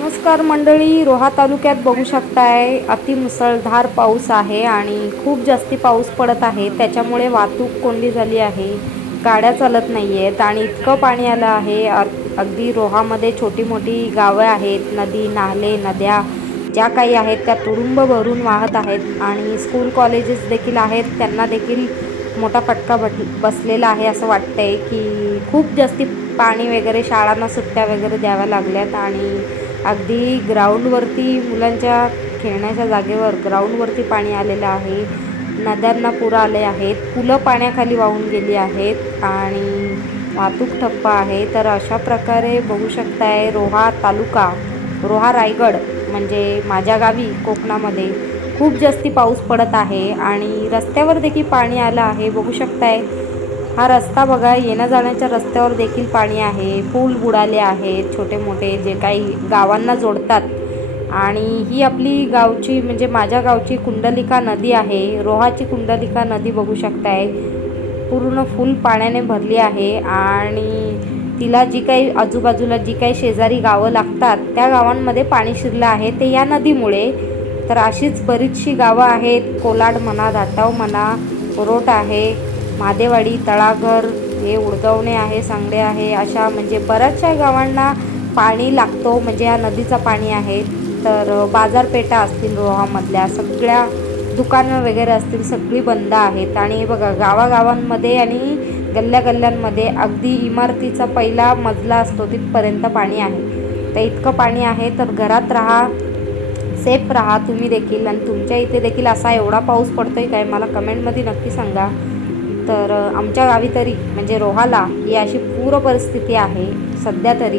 नमस्कार मंडळी रोहा तालुक्यात बघू शकताय अति मुसळधार पाऊस आहे आणि खूप जास्ती पाऊस पडत आहे. त्याच्यामुळे वाहतूक कोंडी झाली आहे. गाड्या चालत नाही आहेत आणि इतकं पाणी आलं आहे. अगदी रोहामध्ये छोटी मोठी गावं आहेत. नदी नाले नद्या ज्या काही आहेत त्या तुडुंब भरून वाहत आहेत आणि स्कूल कॉलेजेस देखील आहेत. त्यांना देखील मोठा फटका बट बसलेला आहे असं वाटतंय की खूप जास्ती पाणी वगैरे शाळांना सुट्ट्या वगैरे द्याव्या लागल्यात आणि अगदी ग्राउंडवरती मुलांच्या खेळण्याच्या जागेवर ग्राउंडवरती पाणी आलेलं आहे. नद्यांना पुरं आले आहेत. पुलं पाण्याखाली वाहून गेली आहेत आणि वाहतूक ठप्प आहे. तर अशा प्रकारे बघू शकताय रोहा तालुका रोहा रायगड म्हणजे माझ्या गावी कोकणामध्ये खूप जास्ती पाऊस पडत आहे आणि रस्त्यावर देखील पाणी आलं आहे. बघू शकताय हा रस्ता बघा येण्या जाण्याच्या रस्त्यावर देखील पाणी आहे. पूल बुडाले आहेत छोटे मोठे जे काही गावांना जोडतात. आणि ही आपली गावची म्हणजे माझ्या गावची कुंडलिका नदी आहे. रोहाची कुंडलिका नदी बघू शकताय. पूर्ण फुल पाण्याने भरली आहे. आणि तिला जी काही आजूबाजूला जी काही शेजारी गावं लागतात त्या गावांमध्ये पाणी शिरलं आहे. ते या नदीमुळे. तर अशीच बरीचशी गावं आहेत. कोलाड म्हणा दाटाव म्हणा रोट आहे. मादेवाडी तळाघर हे उडगवणे आहे सांगडे आहे अशा म्हणजे बऱ्याचशा गावांना पाणी लागतो. म्हणजे या नदीचं पाणी आहे. तर बाजारपेठा असतील रोहामधल्या सगळ्या दुकानं वगैरे असतील सगळी बंद आहेत. आणि हे बघा गावागावांमध्ये आणि गल्ल्या गल्ल्यांमध्ये अगदी इमारतीचा पहिला मजला असतो तिथपर्यंत पाणी आहे. तर इतकं पाणी आहे तर घरात राहा सेफ राहा तुम्ही देखील. आणि तुमच्या इथे देखील असा एवढा पाऊस पडतो आहे काय मला कमेंटमध्ये नक्की सांगा. तर आमच्या गावी तरी म्हणजे रोहाला ही अशी पूर परिस्थिती आहे सध्या तरी.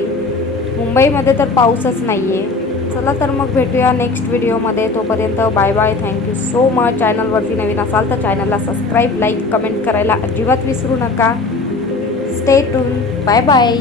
मुंबईमध्ये तर पाऊसच नाही आहे चला तर मग भेटूया नेक्स्ट व्हिडिओमध्ये तोपर्यंत bye bye thank you so much चॅनलवरती नवीन असाल तर चॅनलला सबस्क्राईब लाईक कमेंट करायला अजिबात विसरू नका. स्टे टून बाय बाय